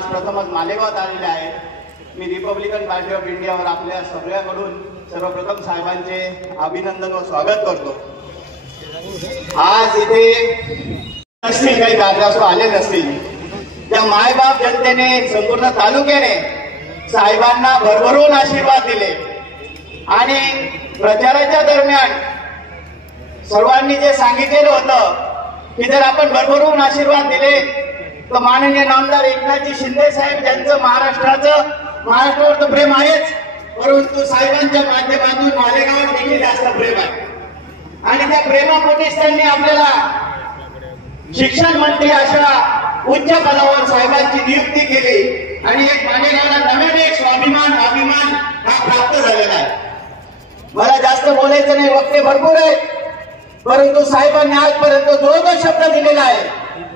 आज प्रथमच मालेगावात आलेले आहेत. मी रिपब्लिकन पार्टी ऑफ इंडियावर आपल्या सगळ्याकडून सर्वप्रथम साहेबांचे अभिनंदन व स्वागत करतो. आज इथे नसतील काही कारणास्तव आले नसतील, त्या मायबाप जनतेने संपूर्ण तालुक्याने साहेबांना भरभरून आशीर्वाद दिले आणि प्रचाराच्या दरम्यान सर्वांनी जे सांगितलेलं होतं की जर आपण भरभरून आशीर्वाद दिले तर माननीय नामदार एकनाथजी शिंदे साहेब ज्यांचं महाराष्ट्रावर तर प्रेम आहेच, परंतु साहेबांच्या माध्यमातून मालेगावात देखील जास्त प्रेम आहे आणि त्या प्रेमापोटीच त्यांनी आपल्याला शिक्षण मंत्री अशा उच्च पदावर साहेबांची नियुक्ती केली आणि एक मालेगावला नव्याने एक स्वाभिमान अभिमान हा प्राप्त झालेला आहे. मला जास्त बोलायचं नाही, वक्ते भरपूर आहेत, परंतु साहेबांनी आजपर्यंत जो शब्द दिलेला आहे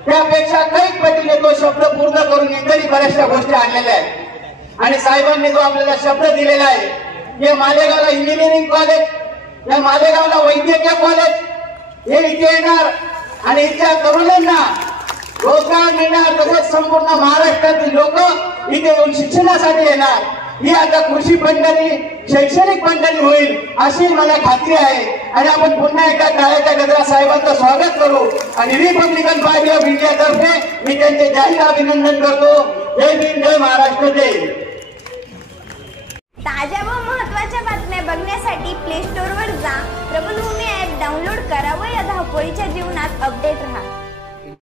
त्यापेक्षा कैक पटीने तो शब्द पूर्ण करून इतरही बऱ्याचशा गोष्टी आणलेल्या आहेत. आणि साहेबांनी जो आपल्याला शब्द दिलेला आहे की मालेगावला इंजिनिअरिंग कॉलेज, या मालेगावला वैद्यकीय कॉलेज हे इथे येणार आणि इथल्या तरुणांना रोजगार मिळणार, तसेच संपूर्ण महाराष्ट्रातील लोक इथे येऊन शिक्षणासाठी येणार. ही आता कृषी पंढरी शैक्षणिक पंढरी होईल अशी मला खात्री आहे आणि आपण पुन्हा एकदा टाळ्याच्या गजरात साहेबांचं स्वागत करू आणि रिपब्लिकन पार्टी ऑफ इंडिया तर्फे मी त्यांचे जाहीर अभिनंदन करतो. जय भीम, जय महाराष्ट्र, जय. ताज्या व महत्त्वाच्या बातम्या बघण्यासाठी प्ले स्टोअरवर जा, प्रबलभूमी ॲप डाउनलोड करा व या धावपळीच्या जीवनात अपडेट राहा.